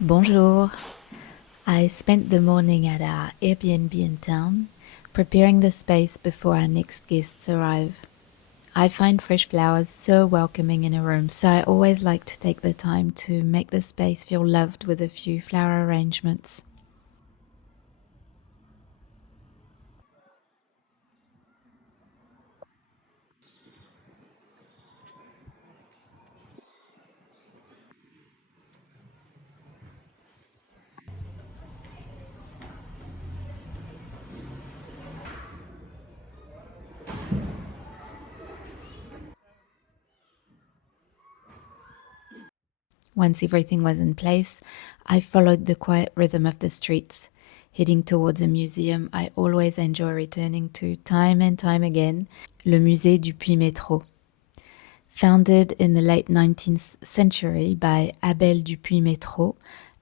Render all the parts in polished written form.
Bonjour. I spent the morning at our Airbnb in town, preparing the space before our next guests arrive. I find fresh flowers so welcoming in a room, so I always like to take the time to make the space feel loved with a few flower arrangements. Once everything was in place, I followed the quiet rhythm of the streets. Heading towards a museum I always enjoy returning to time and time again, le Musée Dupuy-Mestreau. Founded in the late 19th century by Abel Dupuy-Mestreau,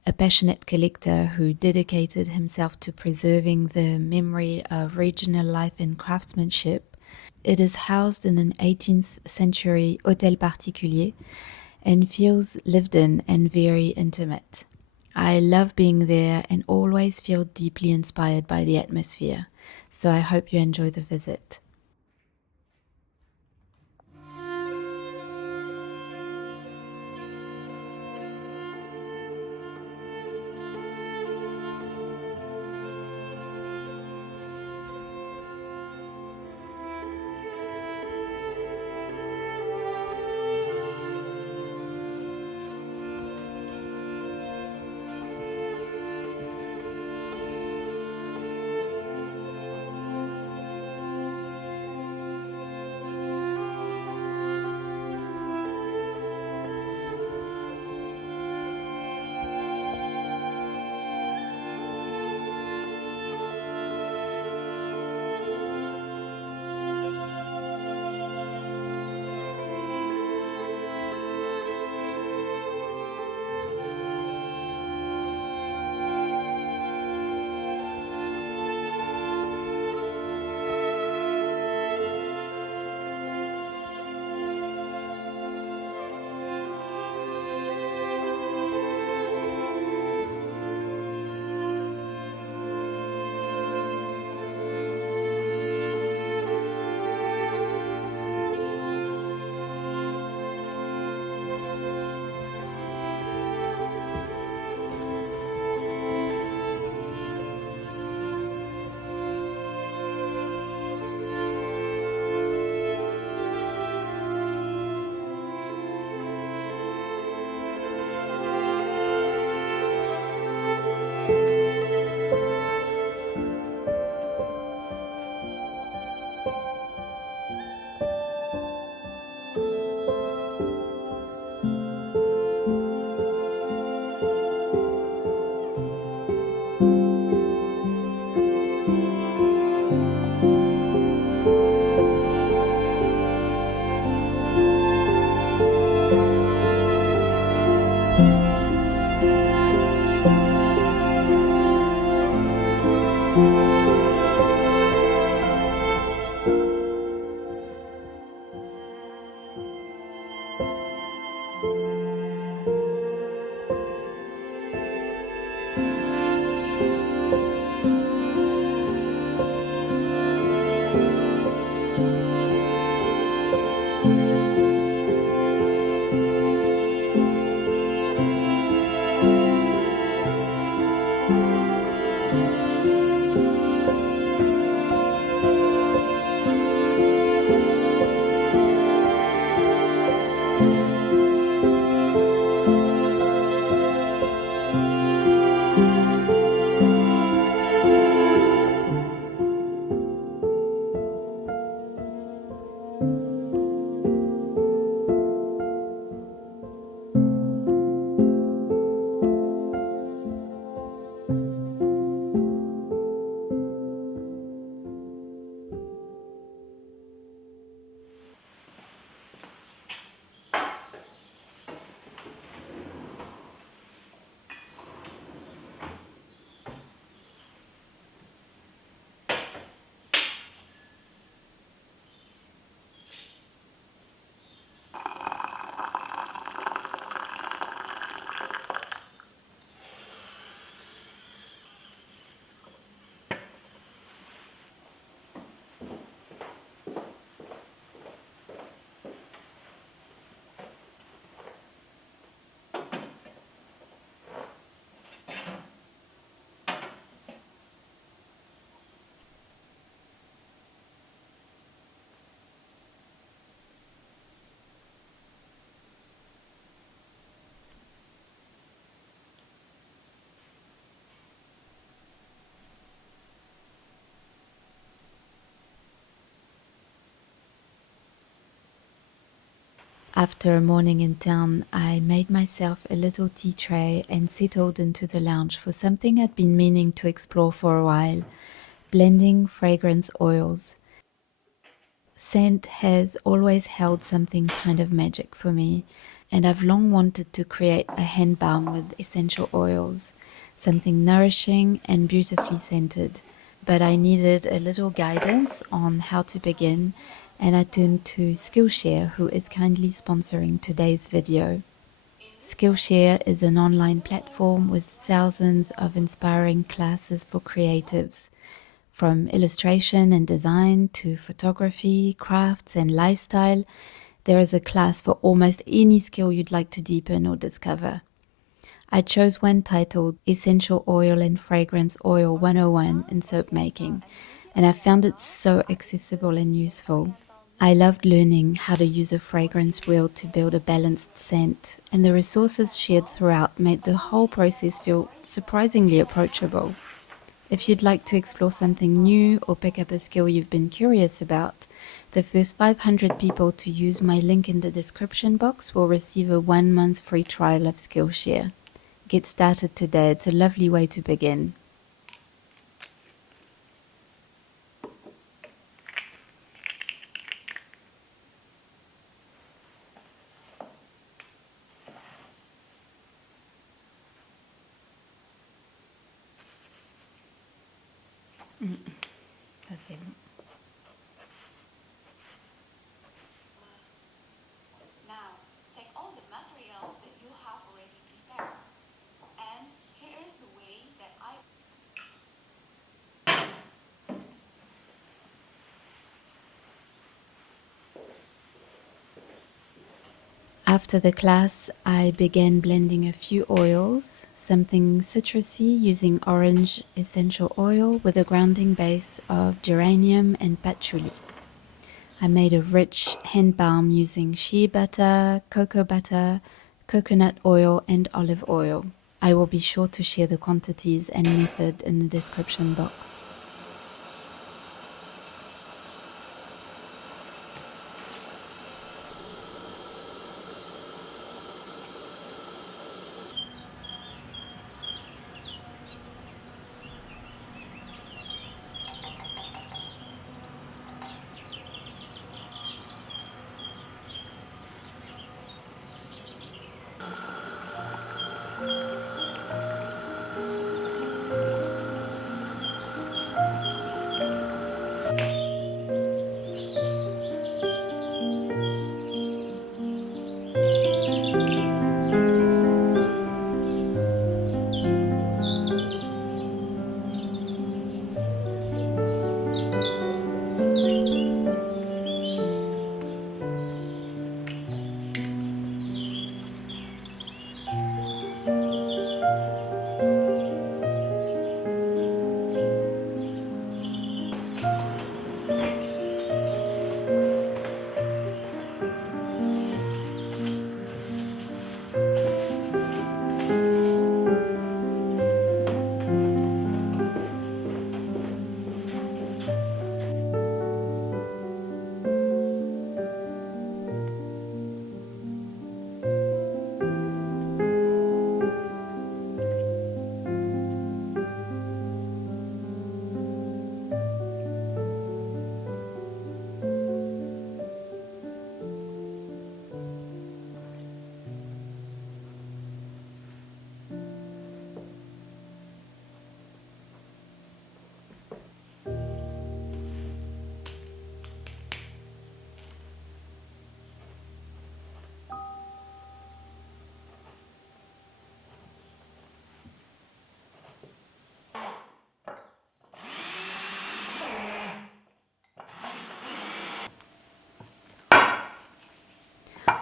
a passionate collector who dedicated himself to preserving the memory of regional life and craftsmanship, it is housed in an 18th century hôtel particulier and feels lived in and very intimate. I love being there and always feel deeply inspired by the atmosphere, so I hope you enjoy the visit. After a morning in town, I made myself a little tea tray and settled into the lounge for something I'd been meaning to explore for a while: blending fragrance oils. Scent has always held something kind of magic for me, and I've long wanted to create a hand balm with essential oils, something nourishing and beautifully scented. But I needed a little guidance on how to begin, and I turned to Skillshare, who is kindly sponsoring today's video. Skillshare is an online platform with thousands of inspiring classes for creatives. From illustration and design to photography, crafts, and lifestyle, there is a class for almost any skill you'd like to deepen or discover. I chose one titled Essential Oil and Fragrance Oil 101 in Soap Making, and I found it so accessible and useful. I loved learning how to use a fragrance wheel to build a balanced scent, and the resources shared throughout made the whole process feel surprisingly approachable. If you'd like to explore something new or pick up a skill you've been curious about, the first 500 people to use my link in the description box will receive a 1-month free trial of Skillshare. Get started today, it's a lovely way to begin. Ça c'est bon. Now, take all the materials that you have already prepared, and here is the way that I After the class, I began blending a few oils, something citrusy using orange essential oil with a grounding base of geranium and patchouli. I made a rich hand balm using shea butter, coconut oil, and olive oil. I will be sure to share the quantities and method in the description box.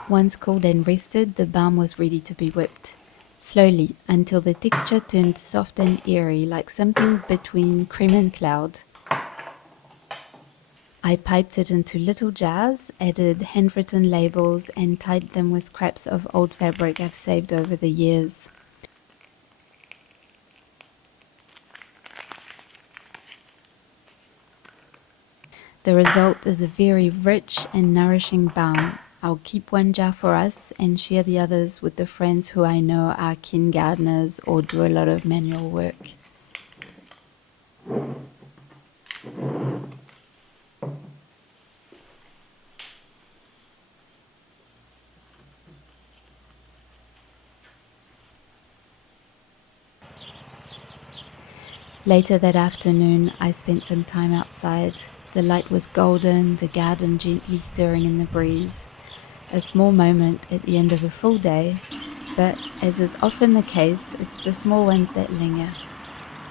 Once cooled and rested, the balm was ready to be whipped. Slowly, until the texture turned soft and airy, like something between cream and cloud. I piped it into little jars, added handwritten labels, and tied them with scraps of old fabric I've saved over the years. The result is a very rich and nourishing balm. I'll keep one jar for us and share the others with the friends who I know are keen gardeners or do a lot of manual work. Later that afternoon, I spent some time outside. The light was golden, the garden gently stirring in the breeze. A small moment at the end of a full day, but as is often the case, it's the small ones that linger.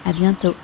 À bientôt!